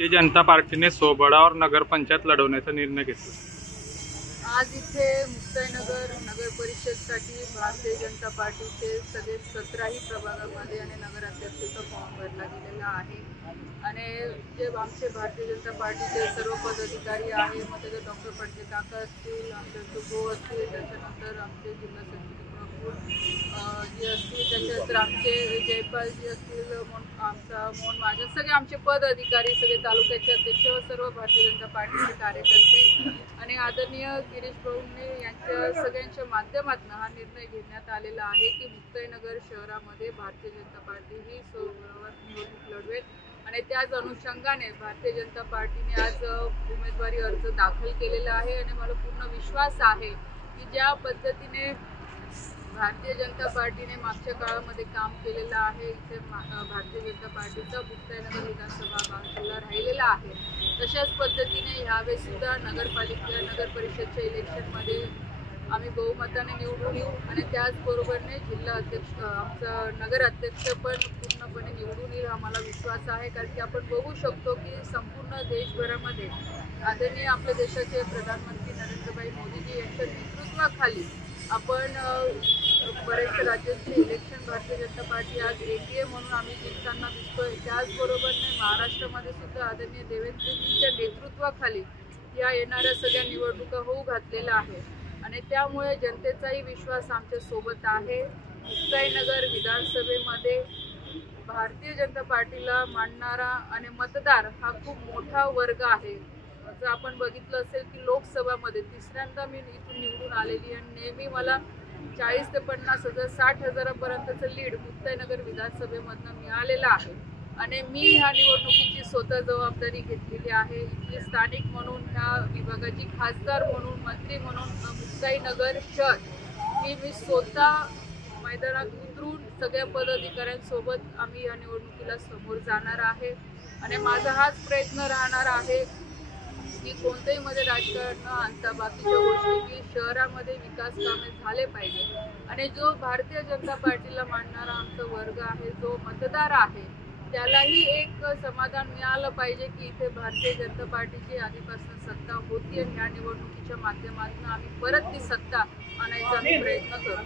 भारतीय जनता पार्टीने सोबळावर नगरपंचायत लढवण्याचा निर्णय घेतला। आज इथे मुक्ताईनगर नगर परिषदसाठी भारतीय जनता पार्टीचे सगळे 17ही प्रभागामध्ये आणि नगराध्यक्षाचा फॉर्म भरला गेलेला आहे। आणि जे आमचे भारतीय जनता पार्टीचे सर्व पदाधिकारी आहे, मग त्याचे डॉक्टर पडके काका असतील, आमचे सुगो असतील, त्याच्यानंतर आमचे जिल्हा सचिव जे असतील, त्याच्यानंतर आमचे जयपालजी असतील, आमचा मोहन महाजन, सगळे आमचे पद अधिकारी, सगळे तालुक्याचे अध्यक्ष व सर्व भारतीय जनता पार्टीचे कार्यकर्ते आणि आदरणीय गिरीश भाऊंनी यांच्या सगळ्यांच्या माध्यमातून हा निर्णय घेण्यात आलेला आहे की मुक्ताईनगर शहरामध्ये भारतीय जनता पार्टी ही निवडणूक लढवेल। आणि त्याच अनुषंगाने भारतीय जनता पार्टीने आज उमेदवारी अर्ज दाखल केलेला आहे आणि मला पूर्ण विश्वास आहे की ज्या पद्धतीने भारतीय जनता पार्टीने मागच्या काळामध्ये काम केलेलं आहे, इथे भारतीय जनता पार्टीचा मुक्ताईनगर विधानसभा भाग राहिलेला आहे, तशाच पद्धतीने यावेळेस सुद्धा नगर परिषदच्या इलेक्शनमध्ये आम्ही बहुमताने निवडून येऊ आणि त्याचबरोबरने जिल्हा अध्यक्ष आमचा नगराध्यक्ष पण पूर्णपणे निवडून येईल, आम्हाला विश्वास आहे। कारण की आपण बघू शकतो की संपूर्ण देशभरामध्ये आदरणीय आपल्या देशाचे प्रधानमंत्री नरेंद्रभाई मोदीजी यांच्या नेतृत्वाखाली आपण बरेचशा राज्यांचे इलेक्शन भारतीय जनता पार्टी आज एनडीए म्हणून आम्ही जिंकताना दिसतोय। त्याचबरोबरने महाराष्ट्रामध्ये सुद्धा आदरणीय देवेंद्रजींच्या नेतृत्वाखाली या येणाऱ्या सगळ्या निवडणुका होऊ घातलेल्या आहे आणि त्यामुळे जनतेचाही विश्वास आमच्या सोबत आहे। मुक्ताईनगर विधानसभेमध्ये भारतीय जनता पार्टीला मानणारा आणि मतदार हा खूप मोठा वर्ग आहे। जर आपण बघितलं असेल की लोकसभामध्ये तिसऱ्यांदा मी इथून निवडून आलेली आणि नेहमी मला 40 ते 50 हजार 60 हजारापर्यंतचं लीड मुक्ताईनगर विधानसभेमधनं मिळालेलं आहे आणि मी ह्या निवडणुकीची स्वतः जबाबदारी घेतलेली आहे। इथले स्थानिक म्हणून, ह्या विभागाची खासदार म्हणून, मंत्री म्हणून मुक्ताईनगर शहर मी स्वतः मैदानात उतरून सगळ्या पदाधिकाऱ्यांसोबत आम्ही या निवडणुकीला समोर जाणार आहे आणि माझा हाच प्रयत्न राहणार आहे की कोणत्याही मध्ये राजकारण न आणता बाकीच्या गोष्टी की शहरामध्ये विकास कामे झाले पाहिजे आणि जो भारतीय जनता पार्टीला मानणारा आमचा वर्ग आहे, जो मतदार आहे, त्यालाही एक समाधान मिळालं पाहिजे की इथे भारतीय जनता पार्टीची आधीपासून सत्ता होती आणि या निवडणुकीच्या माध्यमातून आम्ही परत ती सत्ता आणायचा प्रयत्न करू।